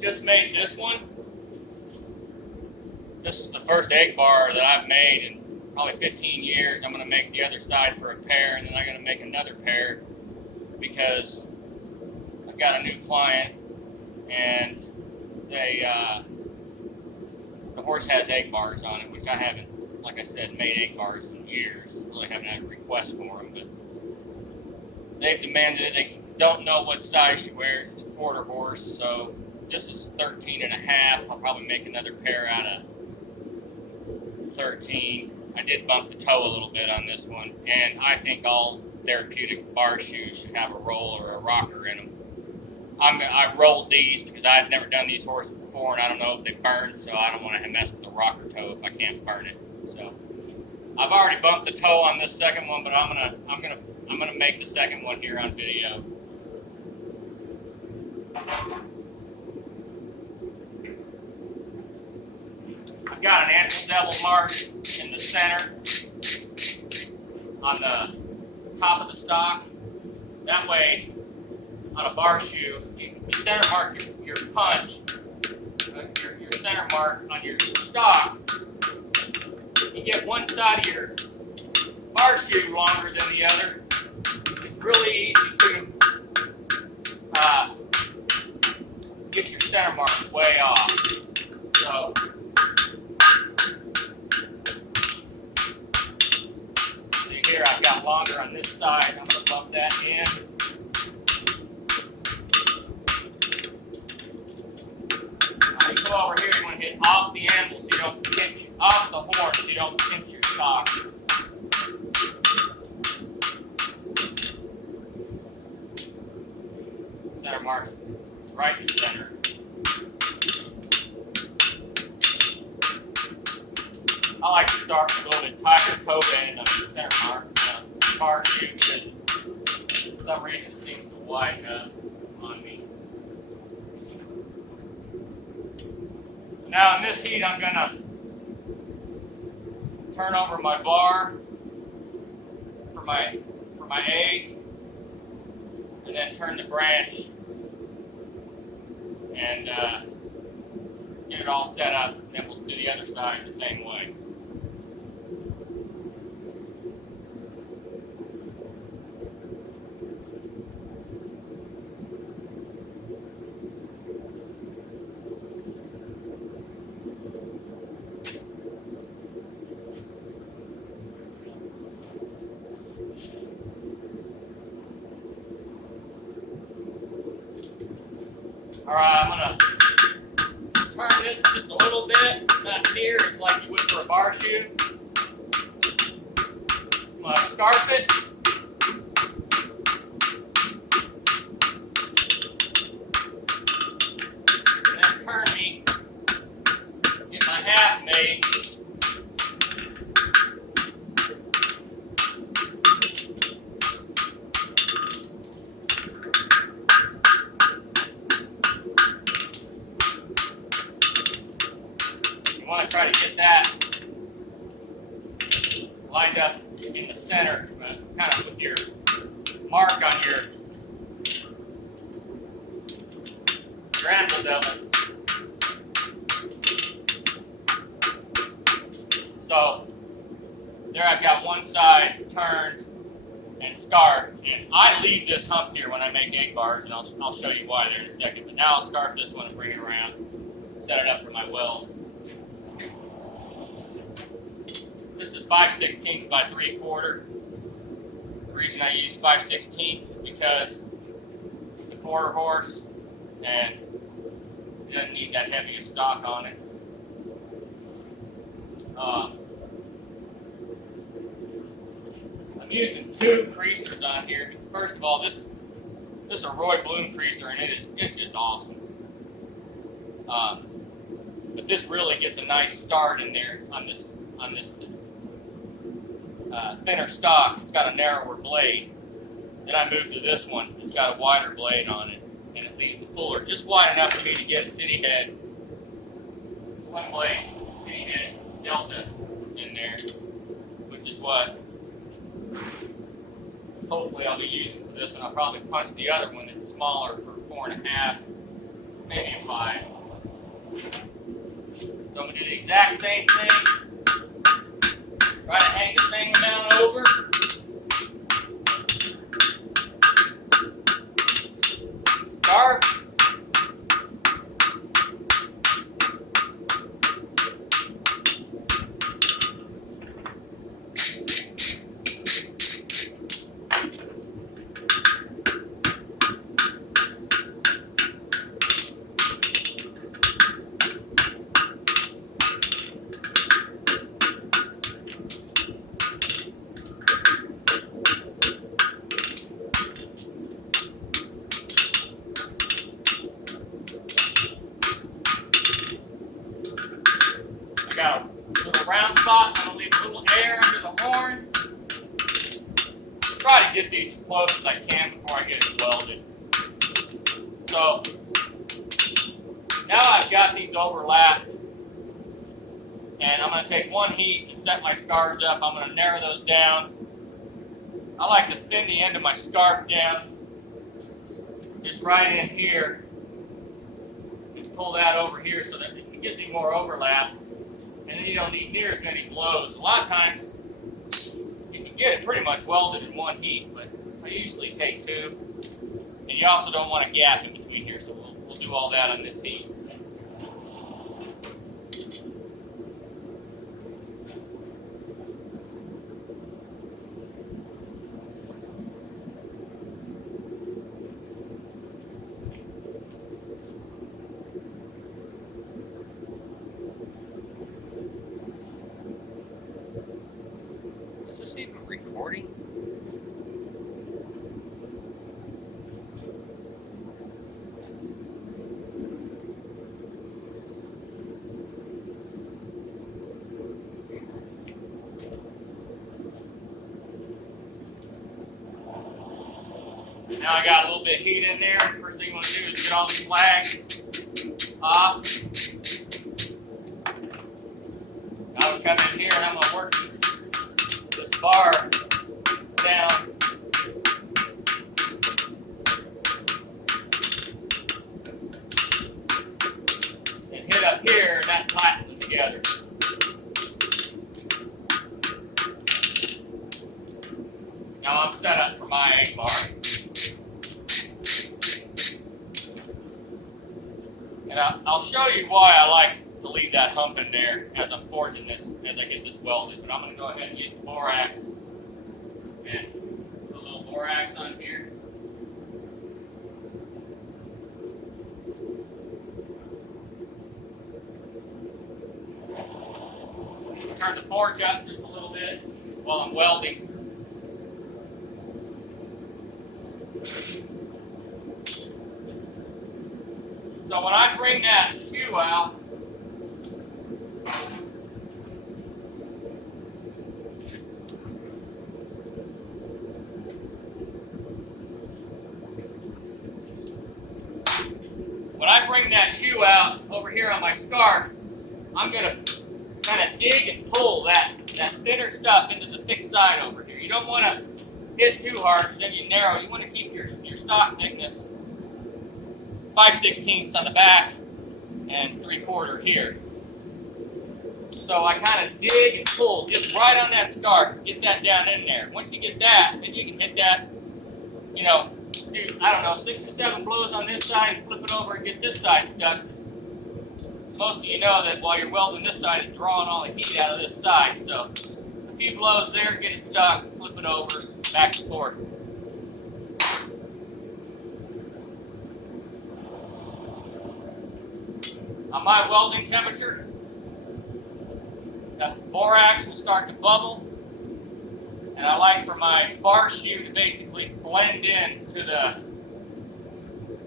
Just made this one. This is the first egg bar that I've made in probably 15 years. I'm going to make the other side for a pair, and then I'm going to make another pair because I've got a new client, and the horse has egg bars on it, which I haven't, like I said, made egg bars in years. Really haven't had a request for them, but they've demanded it. They don't know what size she wears. It's a quarter horse, so this is 13 and a half. I'll probably make another pair out of 13. I did bump the toe a little bit on this one, and I think all therapeutic bar shoes should have a roll or a rocker in them. I rolled these because I've never done these horses before, and I don't know if they burn, so I don't want to mess with the rocker toe if I can't burn it. So I've already bumped the toe on this second one, but I'm gonna make the second one here on video. I've got an anti-devil mark in the center on the top of the stock. That way, on a bar shoe, you center mark your punch, your center mark on your stock. You get one side of your bar shoe longer than the other. It's really easy to get your center mark way off. So see here, I've got longer on this side. I'm going to bump that in. Now you go over here, you want to hit off the anvil so you don't pinch, off the horn so you don't pinch your stock. Center marks right in the center. I like to start with a little bit tighter toe bend on the center mark, bar shoe, because for some reason it seems to widen up on me. So now in this heat, I'm gonna turn over my bar for my egg, and then turn the branch and get it all set up. Then we'll do the other side the same way. Alright, I'm going to turn this just a little bit, not here, it's like you would for a bar shoe. I'm going to scarf it. And then turn me, get my half made. You want to try to get that lined up in the center, kind of with your mark on your anvil. So there I've got one side turned and scarfed, and I leave this hump here when I make egg bars, and I'll show you why there in a second. But now I'll scarf this one and bring it around, set it up for my weld. This is 5/16 by 3/4. The reason I use 5/16 is because the quarter horse, and it doesn't need that heavy a stock on it. I'm using two creasers on here. First of all, this is a Roy Bloom creaser, and it's just awesome. But this really gets a nice start in there on this thinner stock. It's got a narrower blade. Then I moved to this one. It's got a wider blade on it, and it leaves the fuller just wide enough for me to get a city head, slim blade, city head delta in there, which is what hopefully I'll be using for this one. I'll probably punch the other one that's smaller for 4.5 maybe a 5. So I'm going to do the exact same thing. Try to hang the same amount over. Scarf. Got a little round spot. I'm going to leave a little air under the horn. Try to get these as close as I can before I get it welded. So now I've got these overlapped, and I'm going to take one heat and set my scars up. I'm going to narrow those down. I like to thin the end of my scarf down just right in here and pull that over here so that it gives me more overlap. And then you don't need near as many blows. A lot of times you can get it pretty much welded in one heat, but I usually take 2. And you also don't want a gap in between here, so we'll do all that on this heat. Is this even recording? Now I got a little bit of heat in there. First thing you want to do is get all these flags off. Now I'm coming in here and I'm going to work this bar down. And hit up here, and that tightens it together. Now I'm set up for my egg bar. And I'll show you why I like to leave that hump in there as I'm forging this, as I get this welded. But I'm going to go ahead and use the borax and put a little borax on here. Turn the forge up just a little bit while I'm welding. So when I bring that shoe out, over here on my scarf, I'm going to kind of dig and pull that thinner stuff into the thick side over here. You don't want to hit too hard because then you narrow. You want to keep your stock thickness 5/16 on the back and 3/4 here. So I kind of dig and pull just right on that scarf, get that down in there. Once you get that, then you can hit that, you know, do, I don't know, 6 or 7 blows on this side and flip it over and get this side stuck. Most of you know that while you're welding this side, it's drawing all the heat out of this side. So a few blows there, get it stuck, flip it over, back and forth. On my welding temperature, the borax will start to bubble, and I like for my bar shoe to basically blend in to the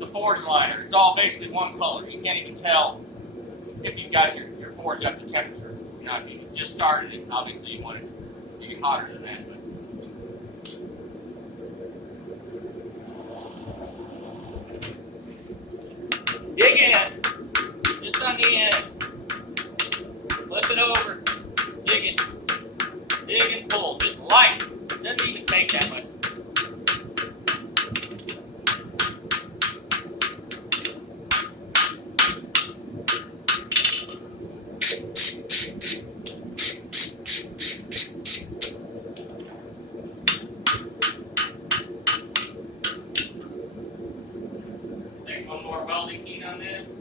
forge liner. It's all basically one color. You can't even tell if you've got your forge up to temperature. You know, if you just started it, obviously you want it to be hotter than that. But dig in, just on the end, flip it over, dig and pull, just light. Doesn't even take that much. one more welding heat on this.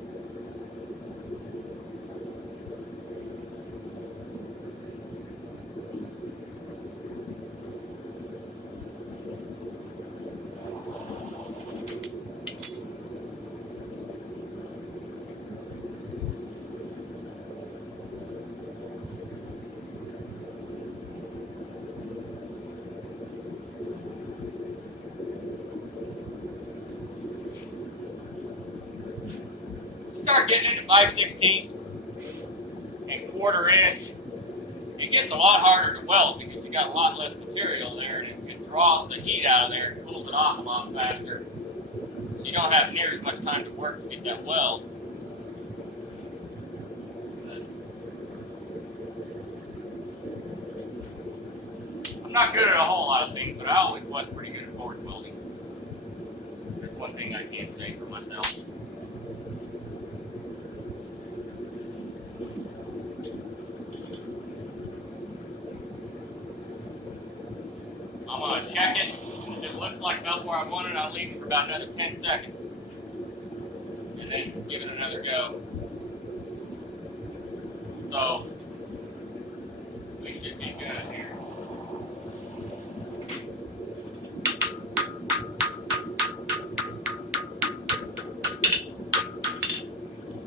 Start getting into 5/16 and 1/4 inch, it gets a lot harder to weld because you got a lot less material there, and it draws the heat out of there and cools it off a lot faster. So you don't have near as much time to work to get that weld. I'm not good at a whole lot of things, but I always was pretty good at forward welding. That's one thing I can't say for myself. I'm going to check it, and if it looks like about where I want it, I'll leave it for about another 10 seconds. And then give it another go. So, we should be good here.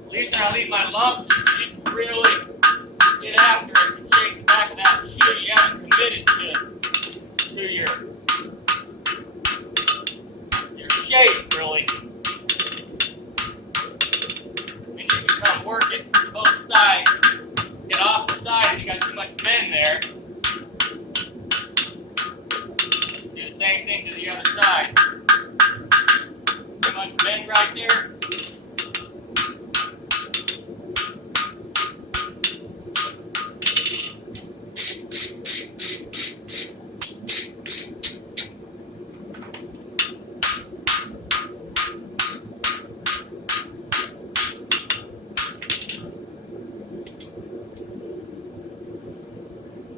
The reason I leave my lump is you really get after it and shake the back of that shoe. You haven't committed to your shape, really. And you can come work it both sides. Get off the side if you got too much bend there. Do the same thing to the other side. Too much bend right there.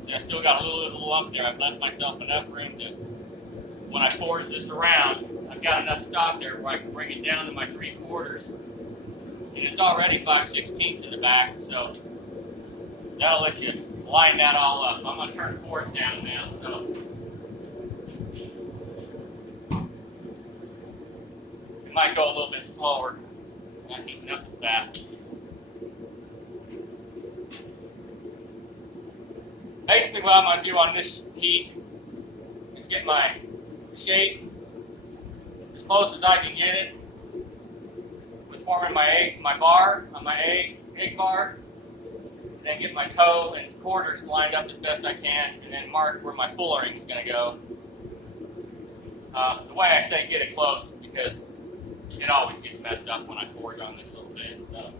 I still got a little bit of a lump there. I've left myself enough room to, when I forge this around, I've got enough stock there where I can bring it down to my 3/4. And it's already 5/16 in the back, so that'll let you line that all up. I'm going to turn the forge down now, so it might go a little bit slower. Not heating up as fast. Basically what I'm going to do on this heat is get my shape as close as I can get it with forming my bar on my egg bar, and then get my toe and 1/4 lined up as best I can, and then mark where my fullering is going to go. The way I say get it close is because it always gets messed up when I forge on it a little bit. So.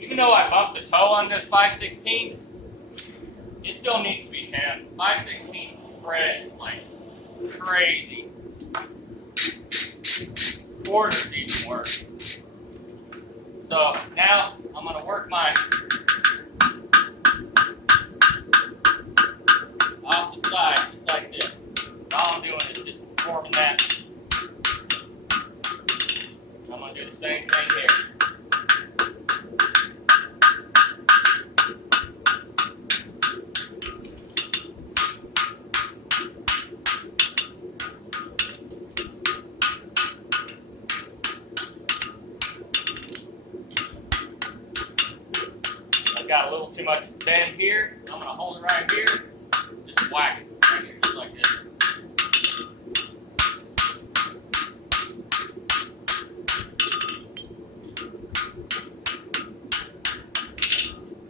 Even though I bumped the toe on this 5/16, it still needs to be hemmed. 5/16 spreads like crazy. 1/4 even worse. So now I'm going to work my off the side just like this. All I'm doing is just forming that. I'm going to do the same thing here. Got a little too much bend here. I'm going to hold it right here. Just whack it right here, just like this.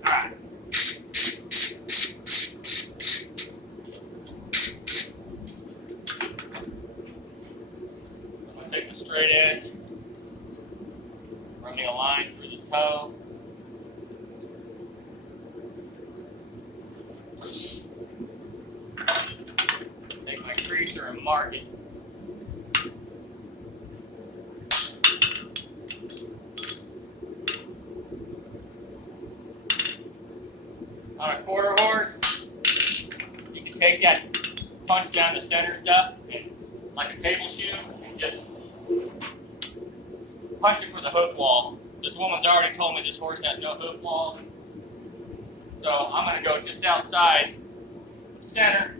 Alright. I'm going to take the straight edge, run me a line through the toe. Take my creaser and mark it. On a 1/4 horse, you can take that punch down the center stuff, and it's like a table shoe, and just punch it for the hoof wall. This woman's already told me this horse has no hoof walls. So I'm going to go just outside the center.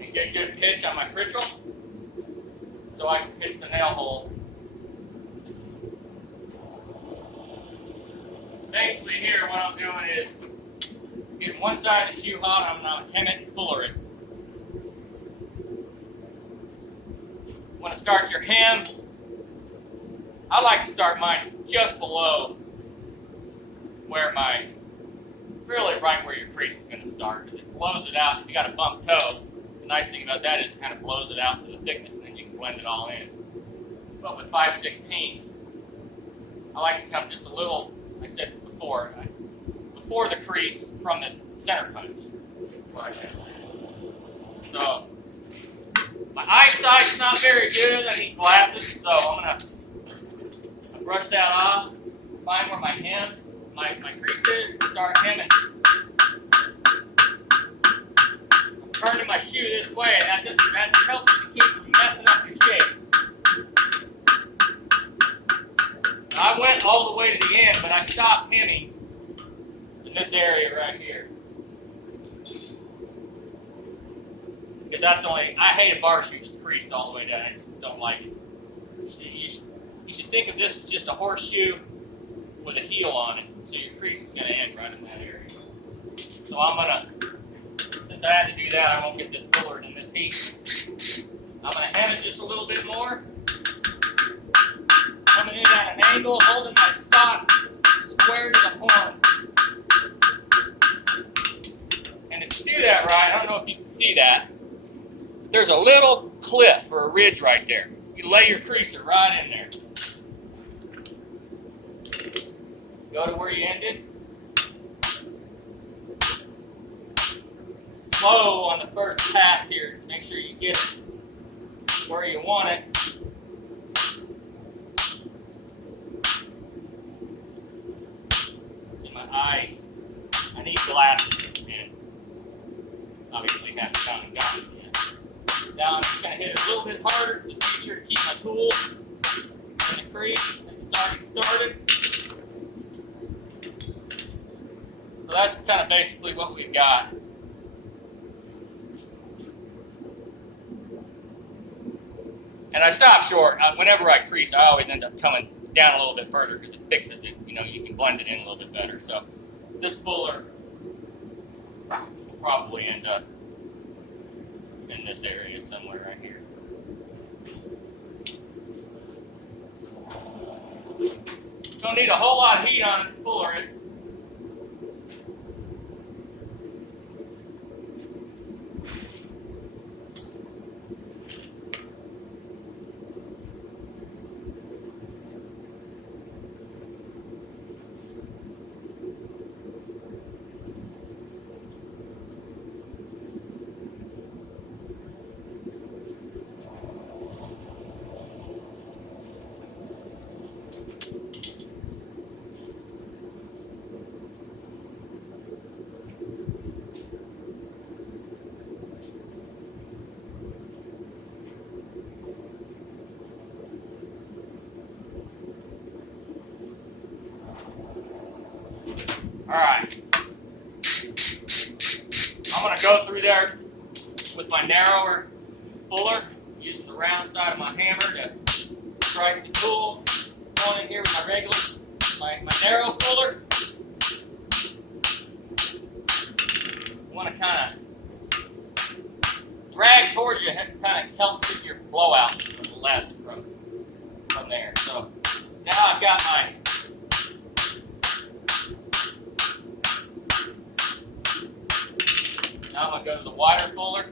And get a good pitch on my pritchel so I can pitch the nail hole. Basically here what I'm doing is getting one side of the shoe hot, I'm going to hem it and fuller it. Want to start your hem, I like to start mine just below where really right where your crease is going to start, because it blows it out. If you got a bump toe, the nice thing about that is it kind of blows it out to the thickness and then you can blend it all in. But with 5/16, I like to come just a little, like I said before the crease from the center punch. Like this. So, my eyesight's not very good. I need glasses, so I'm going to brush that off, find where my crease is, start hemming. I'm turning my shoe this way, and that helps you to keep from messing up your shape. Now, I went all the way to the end, but I stopped hemming in this area right here. Because that's I hate a bar shoe that's creased all the way down. I just don't like it. You should think of this as just a horseshoe with a heel on it. So your crease is going to end right in that area. So I'm going to, since I had to do that, I won't get this fuller in this heat. I'm going to hem it just a little bit more. Coming in at an angle, holding my spot square to the horn. And if you do that right, I don't know if you can see that, but there's a little cliff or a ridge right there. You lay your creaser right in there. Go to where you ended. Slow on the first pass here. Make sure you get it where you want it. See my eyes. I need glasses, and obviously haven't found and gotten it yet. Now I'm just going to hit it a little bit harder. Just make sure to keep my tool in the crease. It's started. So that's kind of basically what we've got. And I stop short. Whenever I crease, I always end up coming down a little bit further because it fixes it. You know, you can blend it in a little bit better. So this fuller will probably end up in this area somewhere right here. Don't need a whole lot of heat on it to fuller it. Alright, I'm going to go through there with my narrower fuller, using the round side of my hammer to strike the tool. Going in here with my regular, my narrow fuller. I want to kind of drag towards you, kind of help with your blowout less from there. So now I've got my Now I'm going to go to the wider fuller.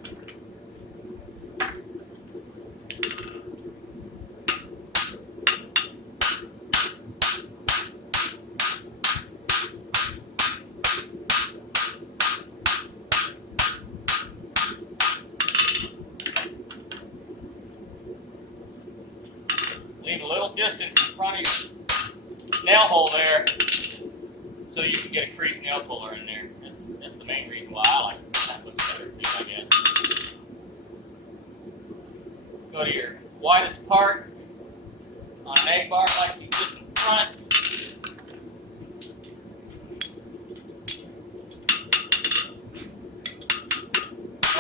Leave a little distance in front of your nail hole there so you can get a crease nail puller in there. That's the main reason why I like it. That looks better too, I guess. Go to your widest part on an A bar like you did in front.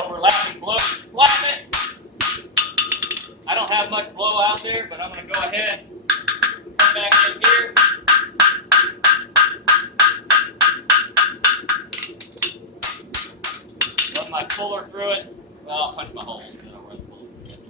Overlapping blow, flatten it. I don't have much blow out there, but I'm going to go ahead, come back in here. Run my puller through it. Well, I'll punch my holes, so I don't run the puller through it.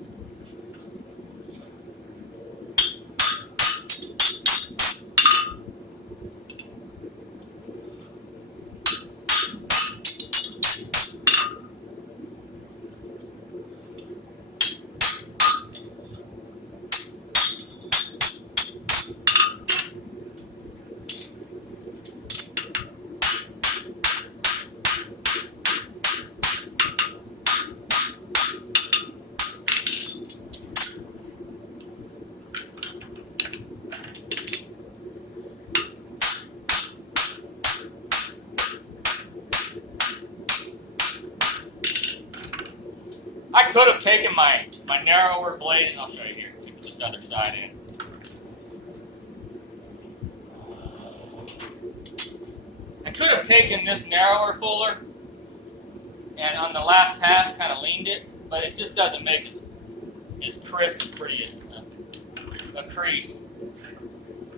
I could have taken my narrower blade, and I'll show you here. Put this other side in. I could have taken this narrower fuller, and on the last pass kind of leaned it, but it just doesn't make as crisp and pretty as a crease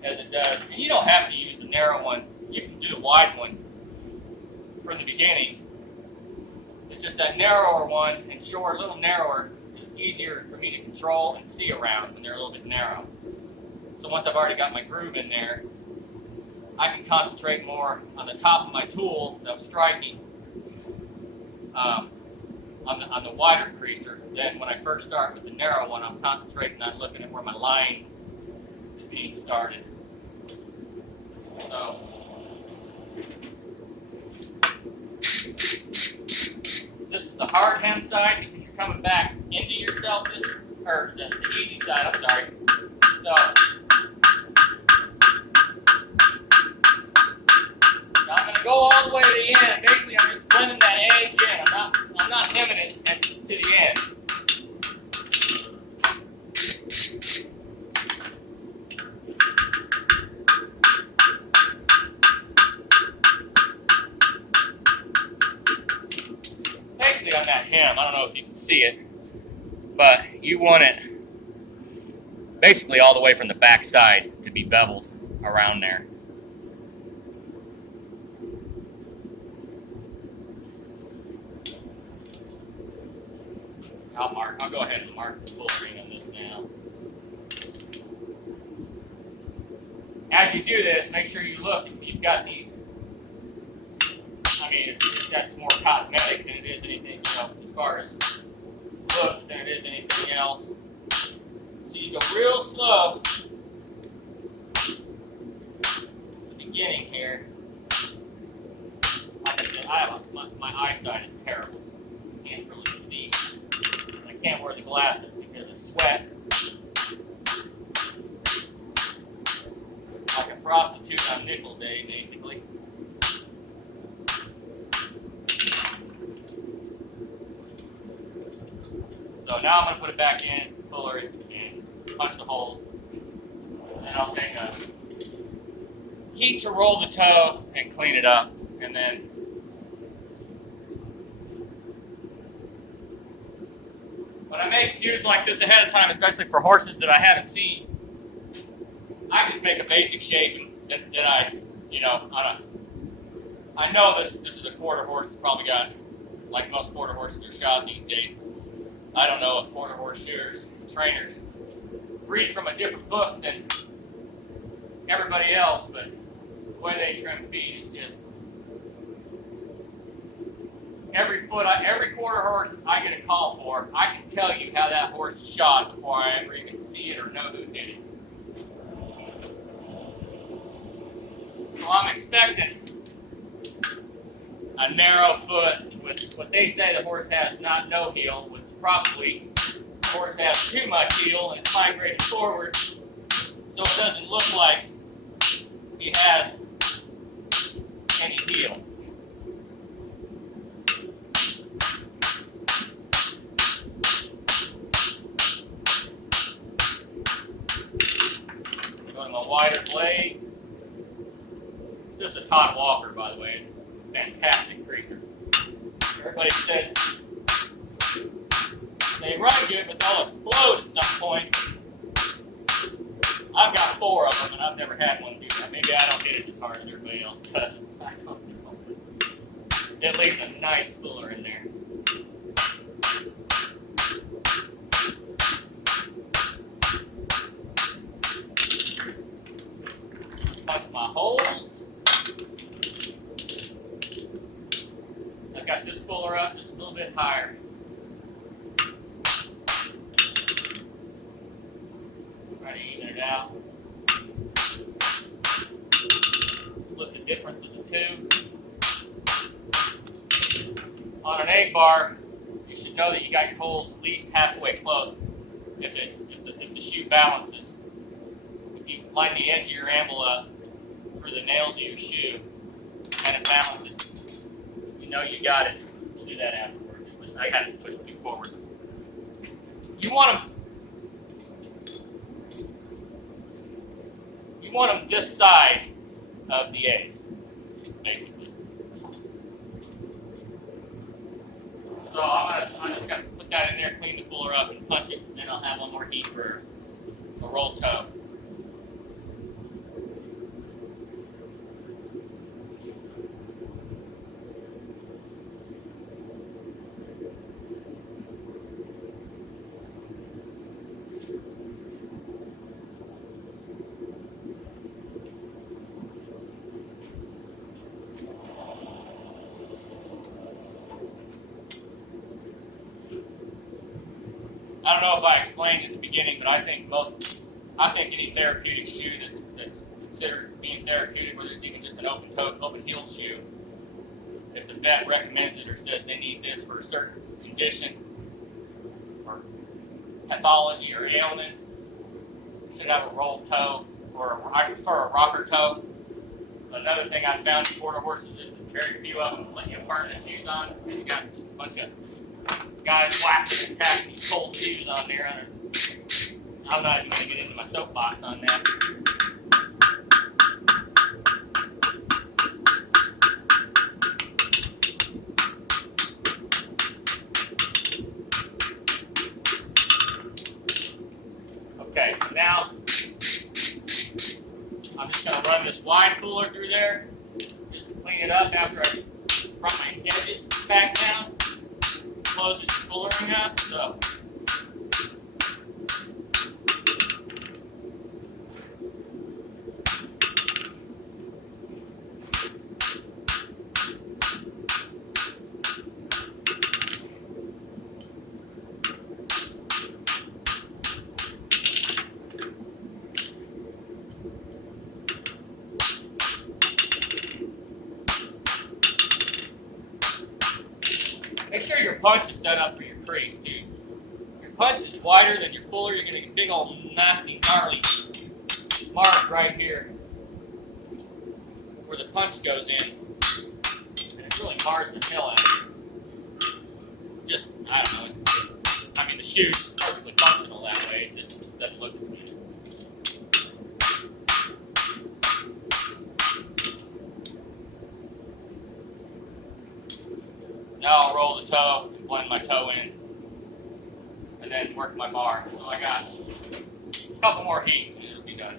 as it does. And you don't have to use the narrow one. You can do a wide one from the beginning. It's just that narrower one and short, a little narrower, is easier for me to control and see around when they're a little bit narrow. So once I've already got my groove in there, I can concentrate more on the top of my tool that I'm striking on the wider creaser. Then when I first start with the narrow one, I'm concentrating on looking at where my line is being started. So this is the hard hand side because you're coming back into yourself. Or the easy side, I'm sorry. So I'm going to go all the way to the end. Basically, I'm just blending that edge in. I'm not hemming it to the end. Basically on that hem, I don't know if you can see it, but you want it basically all the way from the back side to be beveled around there. I'll go ahead and mark the full ring on this now. As you do this, make sure you look. You've got these. I mean, that's more cosmetic than it is anything, as far as looks than it is anything else. So you go real slow at the beginning here. Like I said, my eyesight is terrible, so I can't really see. I can't wear the glasses because of sweat. Like a prostitute on nickel day, basically. So now I'm going to put it back in, fuller it, and punch the holes. And then I'll take a heat to roll the toe and clean it up. And then when I make shoes like this ahead of time, especially for horses that I haven't seen, I just make a basic shape that I know this is a quarter horse. It's probably got, like most quarter horses are shod these days. I don't know if quarter horse shooters, trainers, read from a different book than everybody else, but the way they trim feet is just every quarter horse I get a call for, I can tell you how that horse is shod before I ever even see it or know who did it. So I'm expecting a narrow foot with what they say the horse has not no heel, which probably the horse has too much heel and it's migrated forward, so it doesn't look like he has any heel. everybody says they run good, but they'll explode at some point. I've got 4 of them, and I've never had one do that. Maybe I don't hit it as hard as everybody else does. I don't know. It leaves a nice spooler in there. Punch my holes. I've got this spooler up just a little bit higher. Try to even it out. Split the difference of the two. On an 8-bar, you should know that you got your holes at least halfway closed. If the shoe balances, if you line the edge of your anvil up through the nails of your shoe and it balances, you know you got it. We'll do that afterwards. I got to push it forward. You want them this side of the eggs, basically. So I'm just gonna put that in there, clean the cooler up, and punch it, and then I'll have one more heat for a rolled toe. I don't know if I explained at the beginning, but I think any therapeutic shoe that's considered being therapeutic, whether it's even just an open-heeled shoe, if the vet recommends it or says they need this for a certain condition or pathology or ailment, should have a rolled toe, or I prefer a rocker toe. Another thing I found in quarter horses is that very few of them let you burn the shoes on. You got just a bunch of guys whacking and tacking these cold shoes on there. I'm not even going to get into my soapbox on that. Okay, so now I'm just going to run this wide cooler through there just to clean it up after I brought my edges back down. Close this coolering up, so make sure your punch is set up for your crease too. Your punch is wider than your fuller, you're going to get a big old nasty gnarly mark right here where the punch goes in. And it really mars the hell out of you. Just, I don't know. I mean, the shoe's perfectly functional that way. It just doesn't look good. Now I'll roll the toe and blend my toe in, and then work my bar. So I got a couple more heats and it'll be done.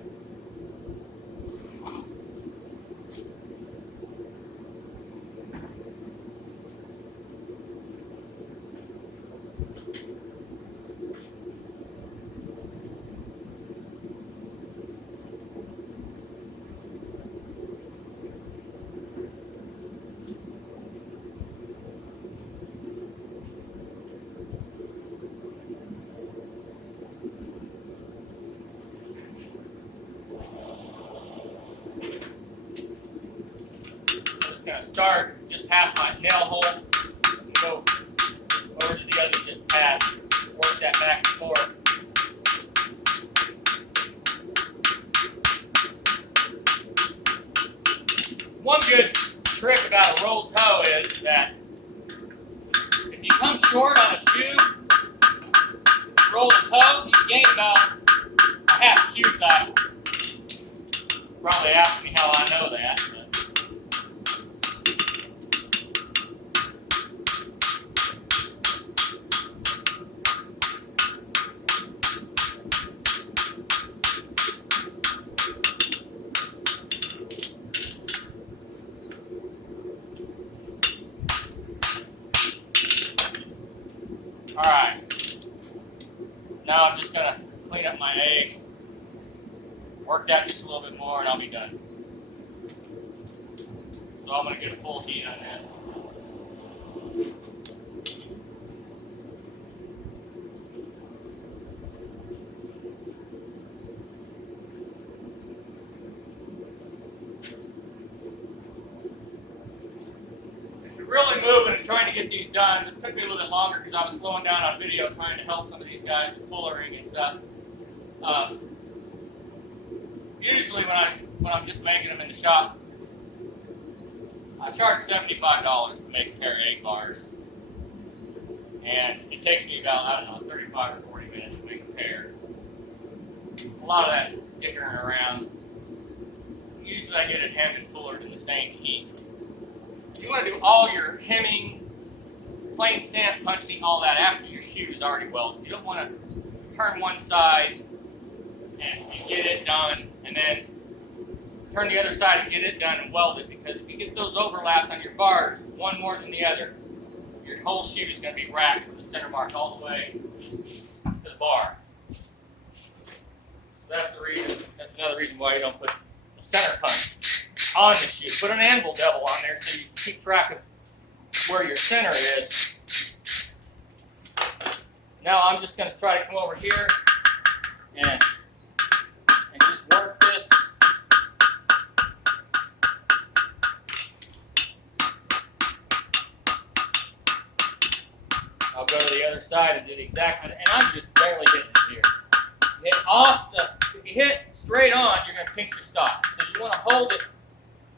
Going to start just past my nail hole and go over to the other just past. Work that back and forth. One good trick about a rolled toe is that if you come short on a shoe, roll the toe, you gain about a half shoe size. Probably ask me how I know that. Alright, now I'm just going to clean up my egg, work that just a little bit more, and I'll be done. So I'm going to get a full heat on this. Really moving and trying to get these done. This took me a little bit longer because I was slowing down on video trying to help some of these guys with fullering and stuff. Usually when I'm just making them in the shop, I charge $75 to make a pair of egg bars. And it takes me about, I don't know, 35 or 40 minutes to make a pair. A lot of that is dickering around. Usually I get it hemmed and fullered in the same heat. You want to do all your hemming, plain stamp punching, all that after your shoe is already welded. You don't want to turn one side and get it done, and then turn the other side and get it done and weld it, because if you get those overlapped on your bars, one more than the other, your whole shoe is going to be racked from the center mark all the way to the bar. So that's the reason. That's another reason why you don't put the center punch on the shoe. Put an anvil bevel on there so you can keep track of where your center is. Now I'm just going to try to come over here and just work this. I'll go to the other side and do the exact, and I'm just barely hitting it here. Hit off the, if you hit straight on, you're going to pinch your stock. So you want to hold it.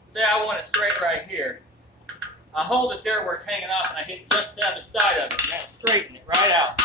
Say I want it straight right here. I hold it there where it's hanging off, and I hit just the other side of it, and then straighten it right out.